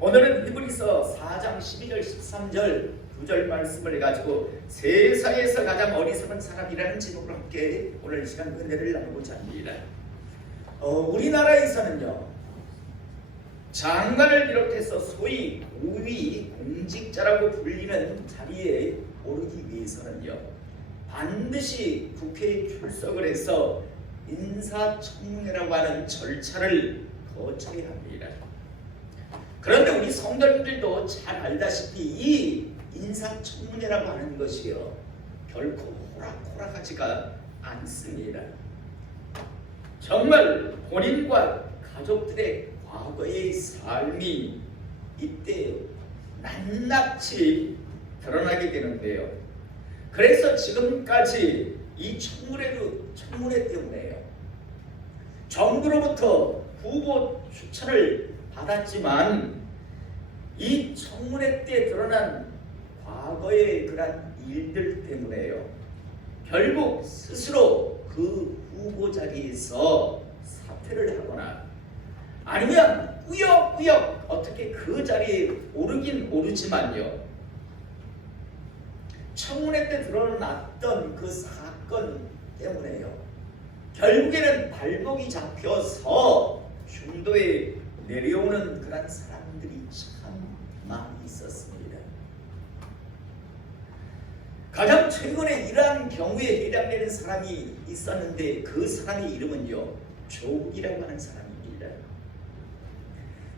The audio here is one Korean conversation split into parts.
오늘은 히브리서 4장 12절 13절 두 절 말씀을 가지고 세상에서 가장 어리석은 사람이라는 제목으로 함께 오늘 시간 은혜를 나누고자 합니다. 우리나라에서는요, 장관을 비롯해서 소위 고위 공직자라고 불리는 자리에 오르기 위해서는요, 반드시 국회에 출석을 해서 인사청문회라고 하는 절차를 거쳐야 합니다. 그런데 우리 성도님들도 잘 알다시피 이 인사청문회라고 하는 것이요, 결코 호락호락하지가 않습니다. 정말 본인과 가족들의 과거의 삶이 이때 낱낱이 드러나게 되는데요. 그래서 지금까지 이 청문회 때문에요, 정부로부터 후보 추천을 받았지만 이 청문회 때 드러난 과거의 그런 일들 때문에요, 결국 스스로 그 후보 자리에서 사퇴를 하거나 아니면 꾸역꾸역 어떻게 그 자리에 오르긴 오르지만요, 청문회 때 드러났던 그 사건 때문에요, 결국에는 발목이 잡혀서 중도에 내려오는 그런 사람들이 참 많이 있었습니다. 가장 최근에 이러한 경우에 해당되는 사람이 있었는데 그 사람의 이름은요, 조국이라고 하는 사람입니다.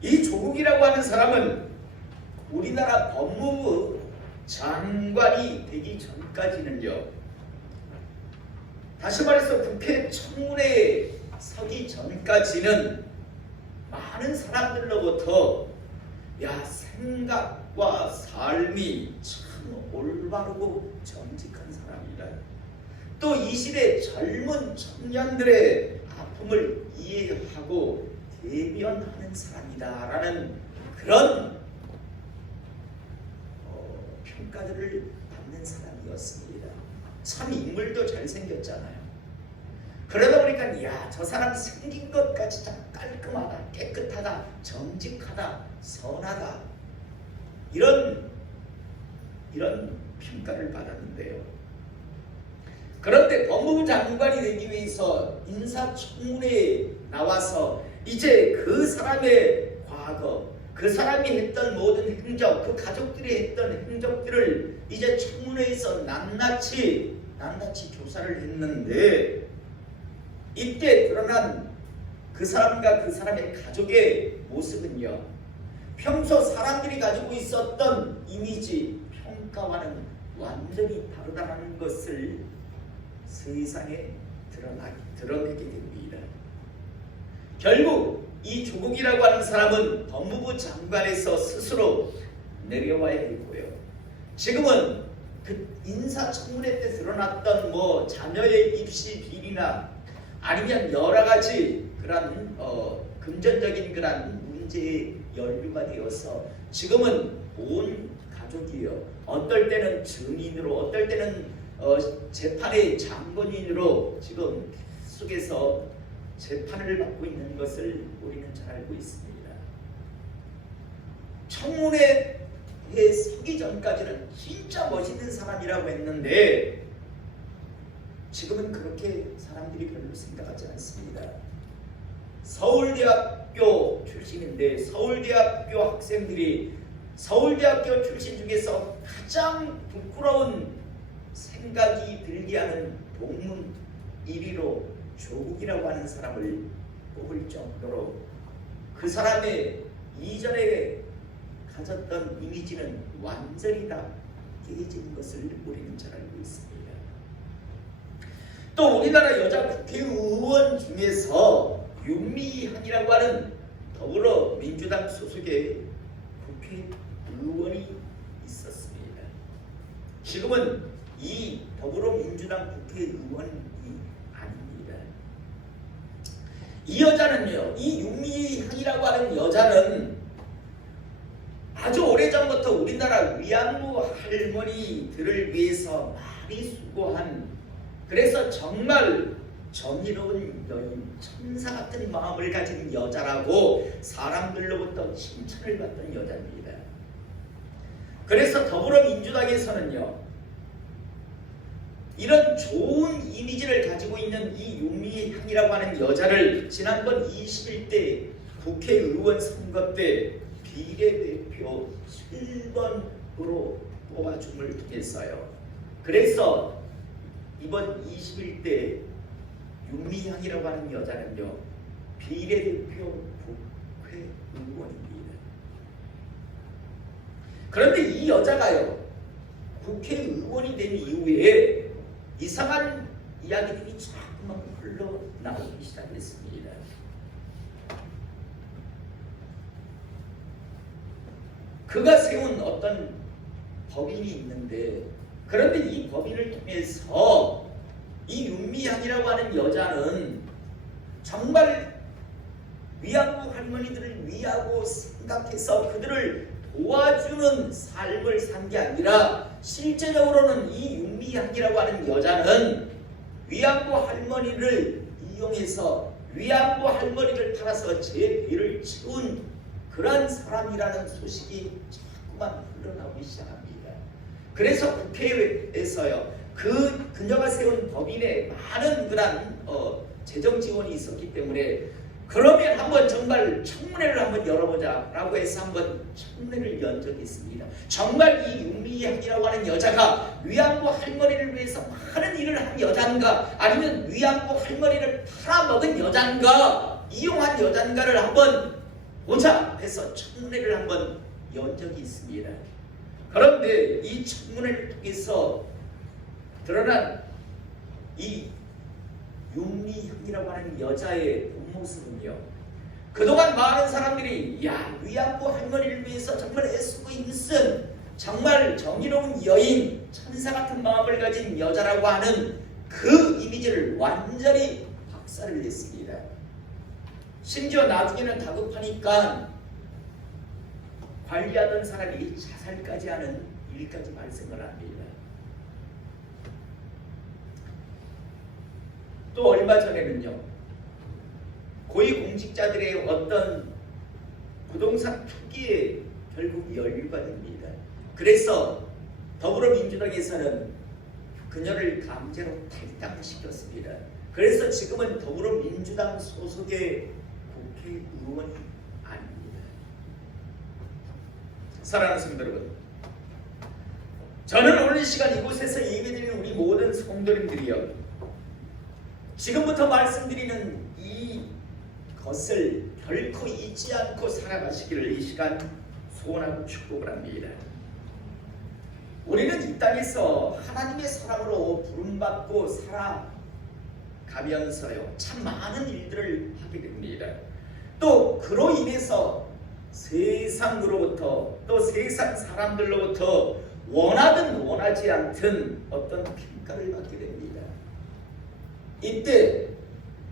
이 조국이라고 하는 사람은 우리나라 법무부 장관이 되기 전까지는요, 다시 말해서 국회 청문회에 서기 전까지는 많은 사람들로부터 생각과 삶이 참 올바르고 정직한 사람이다, 또 이 시대 젊은 청년들의 아픔을 이해하고 대변하는 사람이다 라는 그런 평가들을 받는 사람이었습니다. 참 인물도 잘생겼잖아요. 그러다 보니까 저 사람 생긴 것까지 참 깔끔하다, 깨끗하다, 정직하다, 선하다, 이런 평가를 받았는데요. 그런데 법무부 장관이 되기 위해서 인사청문회에 나와서 이제 그 사람의 과거, 그 사람이 했던 모든 행적, 그 가족들이 했던 행적들을 이제 청문회에서 낱낱이 조사를 했는데, 이때 드러난 그 사람과 그 사람의 가족의 모습은요, 평소 사람들이 가지고 있었던 이미지, 평가와는 완전히 다르다는 것을 세상에 드러내게 됩니다. 결국 이 조국이라고 하는 사람은 법무부 장관에서 스스로 내려와야 했고요, 지금은 그 인사청문회 때 드러났던 자녀의 입시 비리나 아니면 여러 가지 그런 금전적인 그런 문제에 연루가 되어서 지금은 온 가족이요, 어떨 때는 증인으로, 어떨 때는 재판의 장본인으로 지금 계속해서 재판을 받고 있는 것을 우리는 잘 알고 있습니다. 청문회에 서기 전까지는 진짜 멋있는 사람이라고 했는데 지금은 그렇게 사람들이 별로 생각하지 않습니다. 서울대학교 출신인데 서울대학교 학생들이 서울대학교 출신 중에서 가장 부끄러운 생각이 들게 하는 동문 1위로 조국이라고 하는 사람을 뽑을 정도로 그 사람의 이전에 가졌던 이미지는 완전히 다 깨진 것을 우리는 잘 알고 있습니다. 또 우리나라 여자 국회의원 중에서 윤미향이라고 하는 더불어민주당 소속의 국회의원이 있었습니다. 지금은 이 더불어민주당 국회의원이 아닙니다. 이 여자는요, 이 윤미향이라고 하는 여자는 아주 오래전부터 우리나라 위안부 할머니들을 위해서 많이 수고한, 그래서 정말 정의로운 여인, 천사 같은 마음을 가진 여자라고 사람들로부터 칭찬을 받던 여자입니다. 그래서 더불어민주당에서는요, 이런 좋은 이미지를 가지고 있는 이 윤미향이라고 하는 여자를 지난번 21대 국회의원 선거 때 비례대표 7번으로 뽑아줌을 통했어요. 그래서 이번 21대 윤미향이라고 하는 여자는요, 비례대표 국회의원입니다. 그런데 이 여자가요, 국회의원이 된 이후에 이상한 이야기들이 자꾸만 흘러나오기 시작했습니다. 그가 세운 어떤 법인이 있는데, 그런데 이 법인을 통해서 이 윤미향이라고 하는 여자는 정말 위안부 할머니들을 위하고 생각해서 그들을 도와주는 삶을 산 게 아니라, 실제적으로는 이 윤미향이라고 하는 여자는 위안부 할머니를 이용해서 위안부 할머니를 팔아서 제 배를 채운 그런 사람이라는 소식이 자꾸만 흘러나오기 시작합니다. 그래서 국회에서요, 그녀가 세운 법인에 많은 그런 재정 지원이 있었기 때문에, 그러면 한번 정말 청문회를 한번 열어보자 라고 해서 한번 청문회를 연 적이 있습니다. 정말 이 윤미향이라고 하는 여자가 위안부 할머니를 위해서 많은 일을 한 여잔가, 아니면 위안부 할머니를 팔아먹은 여잔가, 이용한 여잔가를 한번 보자 해서 청문회를 한번 연 적이 있습니다. 그런데 이 청문회를 통해서 드러난 이 윤미향이라고 하는 여자의 본모습은요, 그동안 많은 사람들이 위안부 할머니를 위해서 정말 애쓰고 힘쓴 정말 정의로운 여인, 천사 같은 마음을 가진 여자라고 하는 그 이미지를 완전히 박살을 냈습니다. 심지어 나중에는 다급하니까 관리하던 사람이 자살까지 하는 일까지 발생을 합니다. 또 얼마 전에는요, 고위공직자들의 어떤 부동산 투기에 결국 연루가 됩니다. 그래서 더불어민주당에서는 그녀를 강제로 탈당시켰습니다. 그래서 지금은 더불어민주당 소속의 국회의원이 아닙니다. 사랑하는 성도 여러분, 저는 오늘 시간 이곳에서 예배드리는 우리 모든 성도님들이요, 지금부터 말씀드리는 이 것을 결코 잊지 않고 살아가시기를 이 시간 소원하고 축복을 합니다. 우리는 이 땅에서 하나님의 사랑으로 부름받고 살아가면서요, 참 많은 일들을 하게 됩니다. 또 그로 인해서 세상으로부터, 또 세상 사람들로부터 원하든 원하지 않든 어떤 평가를 받게 됩니다. 이때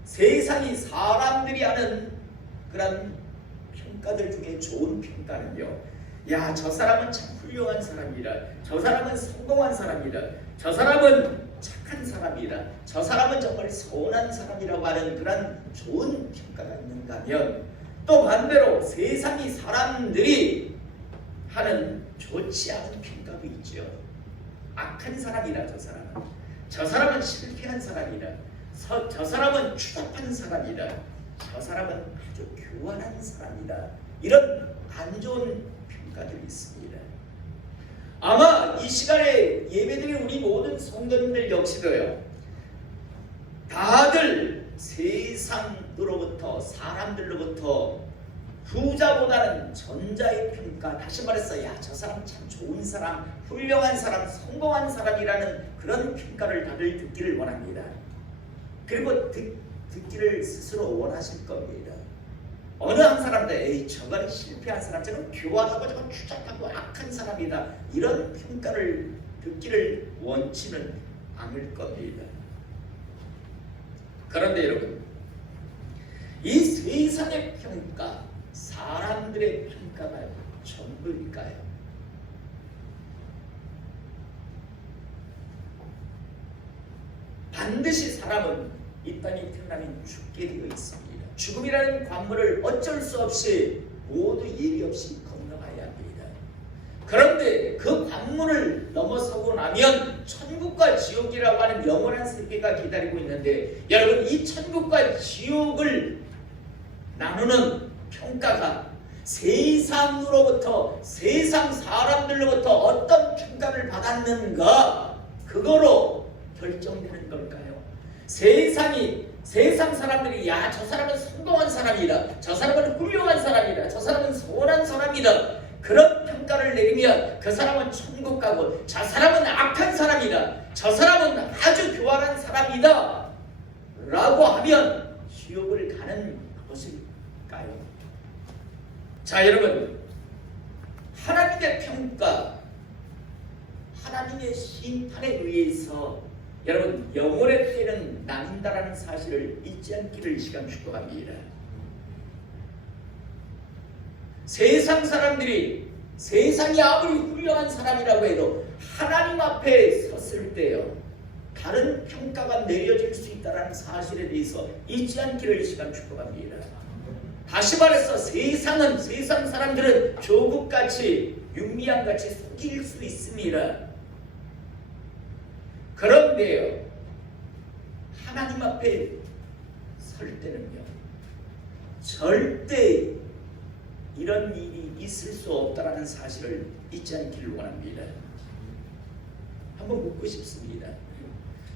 세상이 사람들이 하는 그런 평가들 중에 좋은 평가는요, 저 사람은 참 훌륭한 사람이다, 저 사람은 성공한 사람이다, 저 사람은 착한 사람이다, 저 사람은 정말 선한 사람이라고 하는 그런 좋은 평가가 있는가 하면, 또 반대로 세상이 사람들이 하는 좋지 않은 평가도 있죠. 악한 사람이다, 저 사람은 실패한 사람이다, 저 사람은 추잡한 사람이다, 저 사람은 아주 교활한 사람이다, 이런 안 좋은 평가들이 있습니다. 아마 이 시간에 예배드리는 우리 모든 성도님들 역시도요, 다들 세상으로부터, 사람들로부터 후자보다는 전자의 평가, 다시 말해서 저 사람 참 좋은 사람, 훌륭한 사람, 성공한 사람이라는 그런 평가를 다들 듣기를 원합니다. 그리고 듣기를 스스로 원하실 겁니다. 어느 한 사람도 저건 실패한 사람, 저건 교활하고 저건 추잡하고 악한 사람이다, 이런 평가를 듣기를 원치는 않을 겁니다. 그런데 여러분, 이 세상의 평가, 사람들의 평가가 전부일까요? 반드시 사람은 이 땅에 태어나면 죽게 되어 있습니다. 죽음이라는 관문을 어쩔 수 없이 모두 예리 없이 건너가야 합니다. 그런데 그 관문을 넘어서고 나면 천국과 지옥이라고 하는 영원한 세계가 기다리고 있는데, 여러분, 이 천국과 지옥을 나누는 평가가 세상으로부터, 세상 사람들로부터 어떤 평가를 받았는가, 그거로 결정되는 걸까요? 세상 사람들이 야, 저 사람은 성공한 사람이다, 저 사람은 훌륭한 사람이다, 저 사람은 선한 사람이다, 그런 평가를 내리면 그 사람은 천국 가고, 저 사람은 악한 사람이다, 저 사람은 아주 교활한 사람이다 라고 하면 지옥을 가는 것일까요? 자, 여러분, 하나님의 평가, 하나님의 심판에 의해서 여러분 영혼의 때는 나뉜다라는 사실을 잊지 않기를 이 시간 축복합니다. 세상 사람들이, 세상이 아무리 훌륭한 사람이라고 해도 하나님 앞에 섰을 때요, 다른 평가가 내려질 수 있다는 사실에 대해서 잊지 않기를 이 시간 축복합니다. 다시 말해서 세상 사람들은 조국같이, 윤미향같이 속일 수 있습니다. 그런데요, 하나님 앞에 설 때는요, 절대 이런 일이 있을 수 없다는 사실을 잊지 않기를 원합니다. 한번 묻고 싶습니다.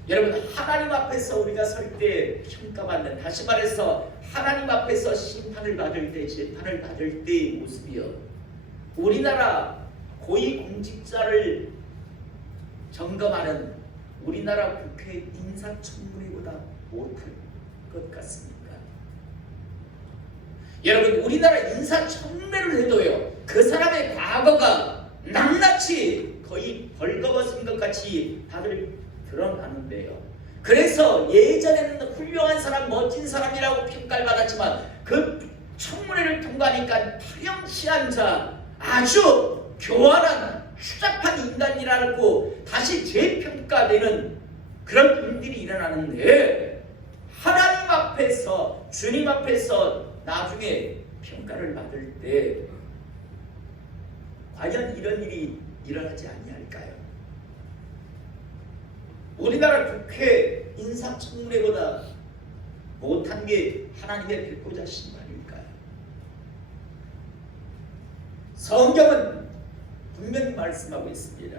여러분, 하나님 앞에서 우리가 설 때 평가받는, 다시 말해서 하나님 앞에서 심판을 받을 때, 재판을 받을 때의 모습이요, 우리나라 고위공직자를 점검하는 우리나라 국회 인사청문회보다 못할 것 같습니까? 여러분, 우리나라 인사청문회를 해도요, 그 사람의 과거가 낱낱이 거의 벌거벗은 것 같이 다들 드러나는데요. 그래서 예전에는 훌륭한 사람, 멋진 사람이라고 평가를 받았지만 그 청문회를 통과하니까 파렴치한 자, 아주 교활한 추잡한 인간이라고 다시 재평가되는 그런 일들이 일어나는데, 하나님 앞에서, 주님 앞에서 나중에 평가를 받을 때 과연 이런 일이 일어나지 아니할까요? 우리나라 국회 인사청문회보다 못한 게 하나님의 백보자 심판일까요? 성경은 분명히 말씀하고 있습니다.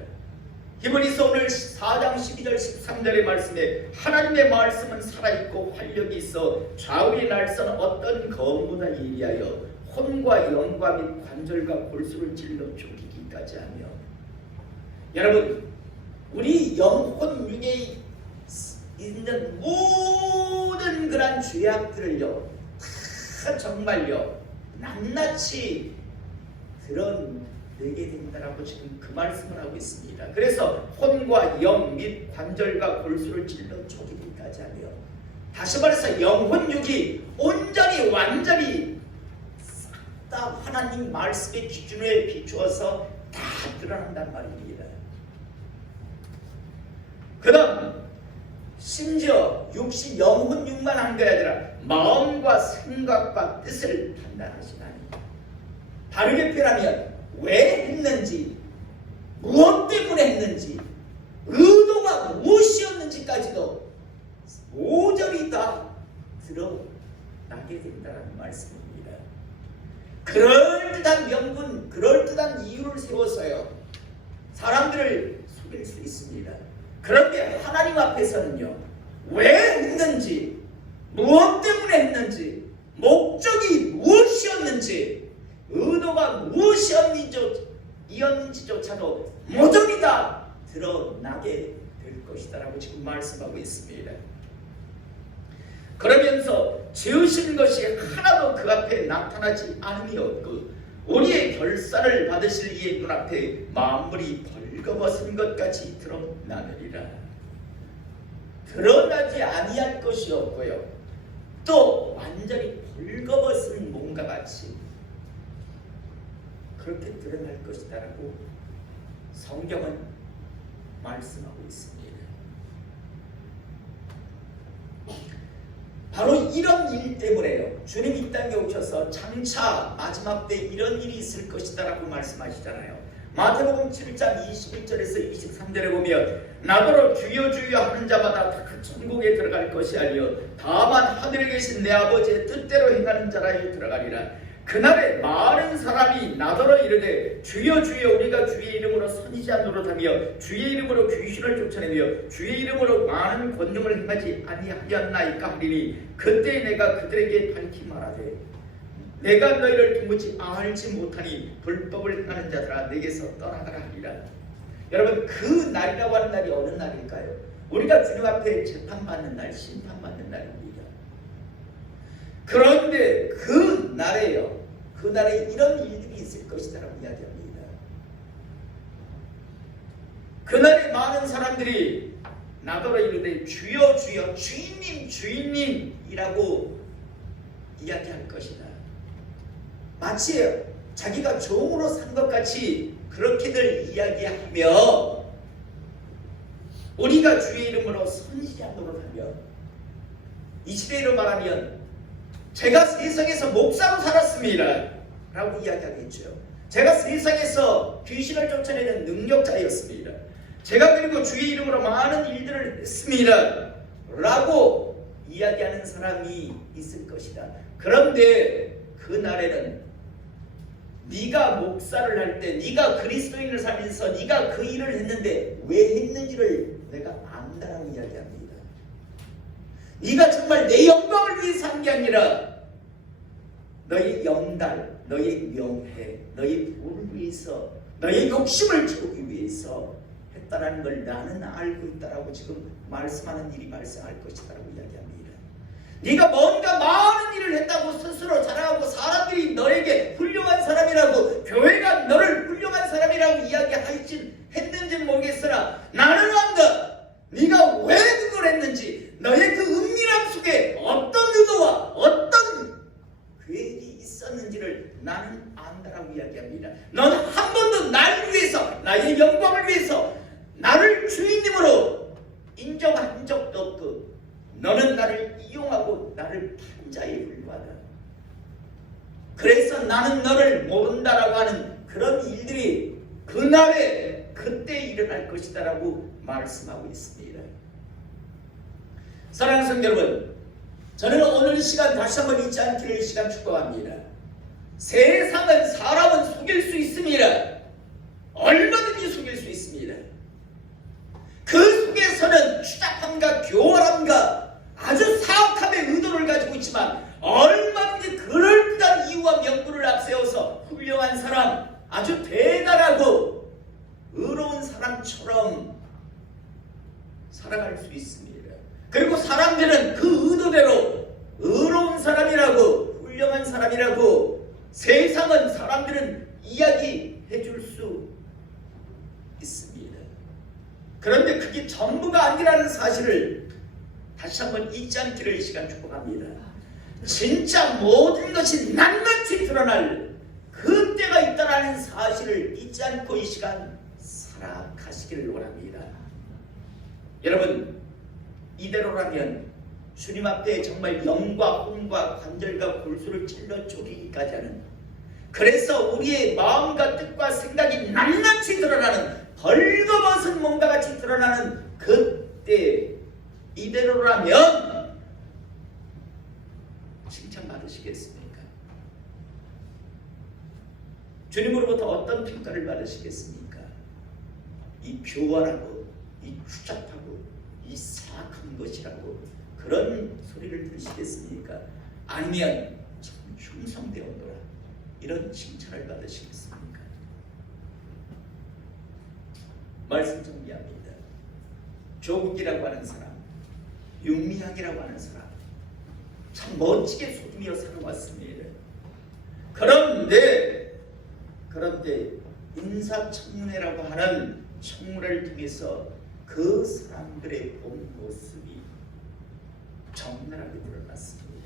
히브리서 오늘 4장 12절 13절의 말씀에 하나님의 말씀은 살아있고 활력이 있어 좌우의 날선 어떤 검보다 예리하여 혼과 영과 및 관절과 골수를 찔러 쪼개기까지 하며, 여러분, 우리 영혼 중에 있는 모든 그런 죄악들을요, 다 정말요 낱낱이 드러내게 된다라고 지금 그 말씀을 하고 있습니다. 그래서 혼과 영 및 관절과 골수를 찔러 쪼개기까지 하며, 다시 말해서 영혼육이 온전히 완전히 싹 다 하나님 말씀의 기준에 비추어서 다 드러난단 말입니다. 그 다음 심지어 육신 영혼육만 한 게 아니라 마음과 생각과 뜻을 판단하시나니, 다르게 표현하면 왜 했는지, 무엇 때문에 했는지, 의도가 무엇이었는지까지도 모조리 다 드러나게 된다는 말씀입니다. 그럴듯한 명분, 그럴듯한 이유를 세워서요 사람들을 속일 수 있습니다. 그런데 하나님 앞에서는요, 왜 했는지, 무엇 때문에 했는지, 목적이 무엇이었는지, 의도가 무엇이었는지조차도 모조리 다 드러나게 될 것이다라고 지금 말씀하고 있습니다. 그러면서 지으신 것이 하나도 그 앞에 나타나지 않음이 없고 우리의 결사를 받으실 이의 눈앞에 만물이 벌거벗은 것 같이 드러나느니라. 드러나지 아니할 것이 없고요, 또 완전히 벌거벗은 몸과 같이 그렇게 드러날 것이다라고 성경은 말씀하고 있습니다. 이런 일 때문에요. 주님 이 땅에 오셔서 장차 마지막 때 이런 일이 있을 것이다라고 말씀하시잖아요. 마태복음 7장 21절에서 23절에 보면 나더러 주여 주여 하는 자마다 다 천국에 들어갈 것이 아니요 다만 하늘에 계신 내 아버지의 뜻대로 행하는 자라에 들어가리라. 그날에 많은 사람이 나더러 이르되 주여 주여 우리가 주의 이름으로 선지자 노릇하며 주의 이름으로 귀신을 쫓아내며 주의 이름으로 많은 권능을 행하지 아니하였나이까 하리니 그때 내가 그들에게 밝히 말하되 내가 너희를 도무지 알지 못하니 불법을 행하는 자들아 내게서 떠나가라 하리라. 여러분 그 날이라고 하는 날이 어느 날일까요? 우리가 주님 앞에 재판받는 날, 심판받는 날입니다. 그런데 그 날에요. 그 날에 이런 일들이 있을 것이다라고 이야기합니다. 그날에 많은 사람들이 나더러 이르되 주여 주여 주인님 주인님이라고 이야기할 것이다. 마치 자기가 종으로 산 것 같이 그렇게들 이야기하며 우리가 주의 이름으로 선지자 노릇하며 이 시대로 말하면 제가 세상에서 목사로 살았습니다 라고 이야기하겠죠. 제가 세상에서 귀신을 쫓아내는 능력자였습니다. 제가 그리고 주의 이름으로 많은 일들을 했습니다 라고 이야기하는 사람이 있을 것이다. 그런데 그날에는 네가 목사를 할 때 네가 그리스도인을 살면서 네가 그 일을 했는데 왜 했는지를 내가 안다라고 이야기합니다. 네가 정말 내 영광을 위해서 한 게 아니라 너의 영달, 너의 명예, 너의 부를 위해서 너의 욕심을 채우기 위해서 했다라는 걸 나는 알고 있다라고 지금 말씀하는 일이 발생할 것이다라고 이야기합니다. 네가 뭔가 많은 일을 했다고 스스로 자랑하고 사람들이 너에게 훌륭한 사람이라고 교회가 너를 훌륭한 사람이라고 이야기할지 했는지는 모르겠으나 나는 안다. 네가 왜 그걸 했는지 너의 그 은밀함 속에 어떤 의도와 어떤 계획이 있었는지를 나는 안다라고 이야기합니다. 넌 한 번도 날 위해서 나의 영광을 위해서 나를 주인님으로 인정한 적도 없고 너는 나를 이용하고 나를 판 자에 불과하다. 그래서 나는 너를 모른다라고 하는 그런 일들이 그날에 그때 일어날 것이다 라고 말씀하고 있습니다. 사랑하는 성도 여러분, 저는 오늘 이 시간 다시 한번 잊지 않기를 시간 축복합니다. 세상은 사람은 속일 수 있습니다. 얼마든지 속일 수 있습니다. 그 속에서는 추잡함과 교활함과 아주 사악함의 의도를 가지고 있지만 얼마든지 그럴듯한 이유와 명분을 앞세워서 훌륭한 사람, 아주 대단하고 의로운 사람처럼 살아갈 수 있습니다. 그리고 사람들은 그 의도대로 의로운 사람이라고 훌륭한 사람이라고 세상은 사람들은 이야기해 줄 수 있습니다. 그런데 그게 전부가 아니라는 사실을 다시 한번 잊지 않기를 이 시간 축복합니다. 진짜 모든 것이 낱낱이 드러날 그때가 있다는 사실을 잊지 않고 이 시간 살아가시기를 원합니다. 여러분, 이대로라면 주님 앞에 정말 영과 혼과 관절과 골수를 찔러 쪼개기까지 하는, 그래서 우리의 마음과 뜻과 생각이 낱낱이 드러나는, 벌거벗은 몸과 같이 드러나는 그때 이대로라면 칭찬받으시겠습니까? 주님으로부터 어떤 평가를 받으시겠습니까? 이 교활하고 이 추잡하고 이 사악한 것이라고 그런 소리를 들으시겠습니까? 아니면 참 흉성되었노라 이런 칭찬을 받으시겠습니까? 말씀 정리합니다. 조국이라고 하는 사람, 윤미향이라고 하는 사람 참 멋지게 소두며 살아왔습니다. 그런데 인사청문회라고 하는 청문회를 통해서 그 사람들의 본 모습이 적나라하게 드러났습니다.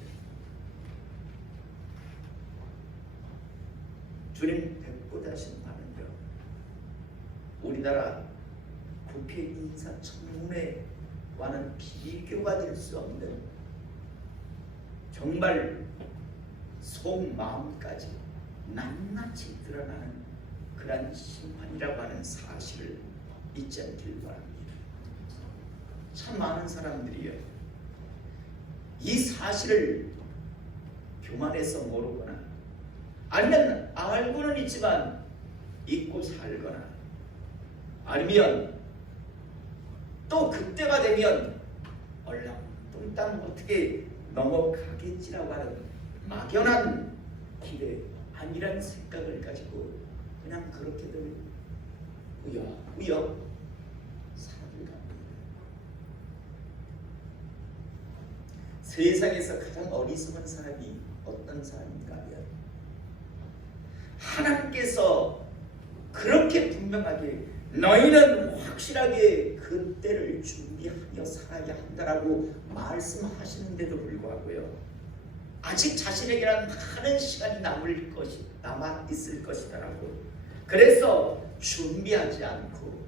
주님 뵙고자 하신 바는요, 우리나라 국회 인사청문회와는 비교가 될 수 없는 정말 속마음까지 낱낱이 드러나는 그러한 심판이라고 하는 사실을 잊지 않길 바랍니다. 참 많은 사람들이요, 이 사실을 교만해서 모르거나 아니면 알고는 있지만 잊고 살거나 아니면 또 그때가 되면 얼렁뚱땅 어떻게 넘어가겠지라고 하는 막연한 기대, 아니란 생각을 가지고 그냥 그렇게들 꾸역꾸역 살아갑니다. 세상에서 가장 어리석은 사람이 어떤 사람인가 하면, 하나님께서 그렇게 분명하게 너희는 확실하게 그때를 준비하며 살아야 한다라고 말씀하시는데도 불구하고요, 아직 자신에게는 많은 시간이 남아 있을 것이다라고, 그래서 준비하지 않고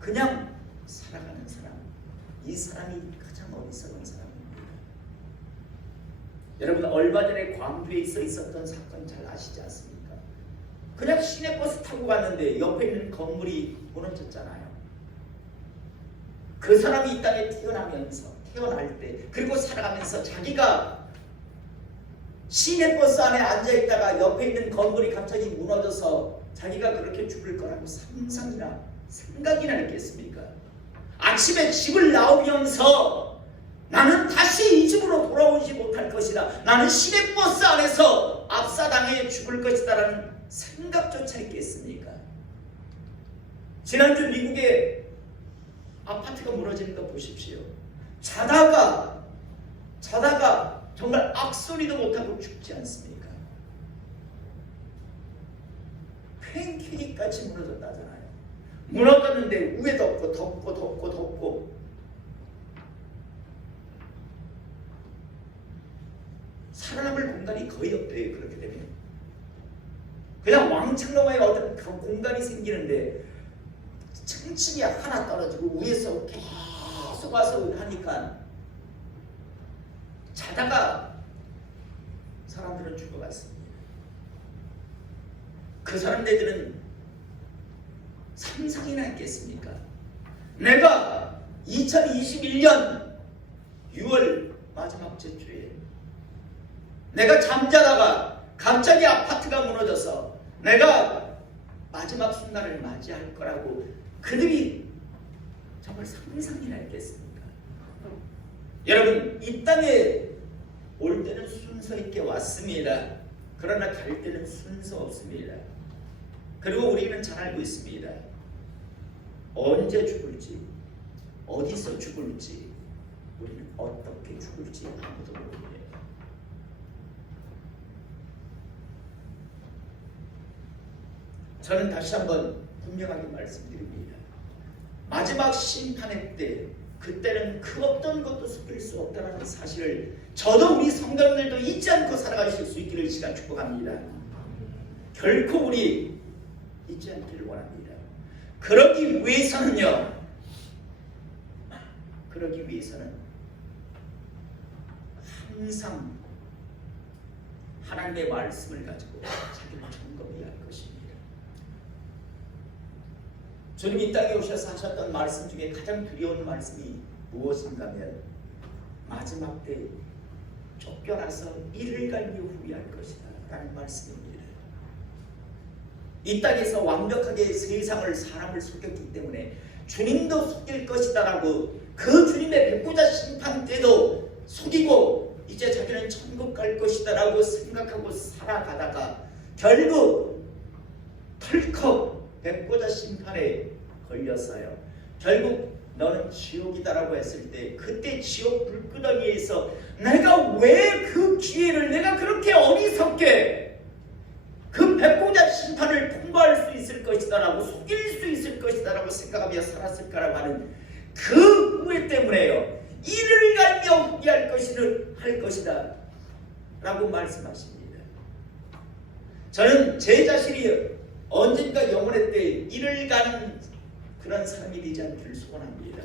그냥 살아가는 사람, 이 사람이 가장 어리석은 사람입니다. 여러분, 얼마 전에 광주에 있었던 사건 잘 아시지 않습니까? 그냥 시내버스 타고 갔는데 옆에 있는 건물이 무너졌잖아요. 그 사람이 이 땅에 태어날 때, 그리고 살아가면서 자기가 시내버스 안에 앉아있다가 옆에 있는 건물이 갑자기 무너져서 자기가 그렇게 죽을 거라고 상상이나 생각이나 했겠습니까? 아침에 집을 나오면서 나는 다시 이 집으로 돌아오지 못할 것이다, 나는 시내버스 안에서 압사당해 죽을 것이다 라는 생각조차 했겠습니까? 지난주 미국의 아파트가 무너지는 거 보십시오. 자다가 정말 악소리도 못하고 죽지 않습니까? 팬케이크같이 무너졌다잖아요. 무너졌는데 위에 덮고 살아남을 공간이 거의 없대요. 그렇게 되면 그냥 왕창로마에 어떤 공간이 생기는데 층층이 하나 떨어지고 위에서 계속 와서 하니까 자다가 사람들은 죽어갔습니다. 그 사람들은 상상이나 했겠습니까? 내가 2021년 6월 마지막 주에 내가 잠자다가 갑자기 아파트가 무너져서 내가 마지막 순간을 맞이할 거라고 그들이 정말 상상이나 했겠습니까? 여러분, 이 땅에 올 때는 순서 있게 왔습니다. 그러나 갈 때는 순서 없습니다. 그리고 우리는 잘 알고 있습니다. 언제 죽을지, 어디서 죽을지, 우리는 어떻게 죽을지 아무도 모릅니다. 저는 다시 한번 분명하게 말씀드립니다. 마지막 심판의 때, 그때는 그 어떤 것도 속일 수 없다는 사실을 저도 우리 성도님들도 잊지 않고 살아가실 수 있기를 시간 축복합니다. 결코 우리 잊지 않기를 원합니다. 그러기 위해서는 항상 하나님의 말씀을 가지고 자기를 점검해야 할 것입니다. 주님이 이 땅에 오셔서 하셨던 말씀 중에 가장 두려운 말씀이 무엇인가 하면, 마지막 때 쫓겨나서 이를 갈며 후회할 것이다 라는 말씀입니다. 이 땅에서 완벽하게 사람을 속였기 때문에 주님도 속일 것이다 라고 그 주님의 백보자 심판 때도 속이고 이제 자기는 천국 갈 것이다 라고 생각하고 살아가다가 결국 털컥 백보자 심판에 걸렸어요. 결국 너는 지옥이다라고 했을 때, 그때 지옥 불구덩이에서 내가 왜 그 기회를, 내가 그렇게 어리석게 그 백보자 심판을 통과할 수 있을 것이다라고, 속일 수 있을 것이다라고 생각하며 살았을까라고 하는 그 후회 때문에요, 이를 갈며 후회할 것이다 라고 말씀하십니다. 저는 제 자신이 언젠가 영혼의 때 이를 가는 그런 사람이 되지 않기를 소원합니다.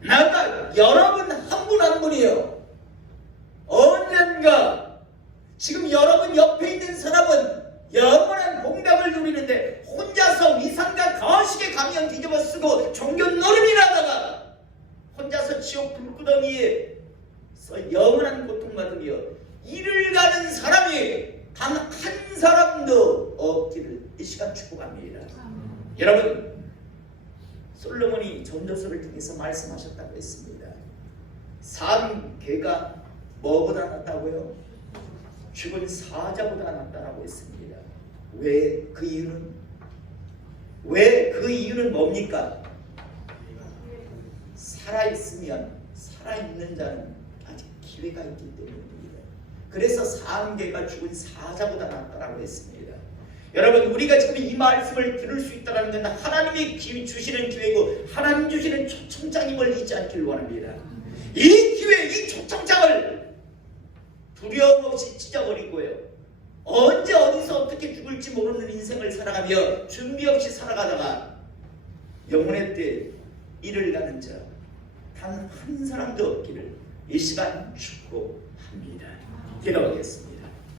나가 여러분 한 분 한 분이요, 언제 어떤가? 지금 여러분 옆에 있는 사람은 영원한 공덕을 누리는데 혼자서 위상과 거식의 가면 뒤집어 쓰고 종교 노름이나 하다가 혼자서 지옥 불구덩이에 영원한 고통받으며 이를 가는 사람이 단 한 사람도 없기를 이 시간 축복합니다. 여러분, 솔로몬이 전도서를 통해서 말씀하셨다고 했습니다. 산개가 뭐보다 낫다고요? 죽은 사자보다 낫다라고 했습니다. 왜 그 이유는 뭡니까? 살아있으면 살아있는 자는 아직 기회가 있기 때문입니다. 그래서 산개가 죽은 사자보다 낫다라고 했습니다. 여러분, 우리가 지금 이 말씀을 들을 수 있다는 건 하나님이 주시는 기회고 하나님 주시는 초청장임을 잊지 않기를 원합니다. 이 기회, 이 초청장을 두려움 없이 찢어버리고요. 언제 어디서 어떻게 죽을지 모르는 인생을 살아가며 준비 없이 살아가다가 영혼의 때 이를 가는 자 단 한 사람도 없기를 이 시간 축복합니다. 기도하겠습니다.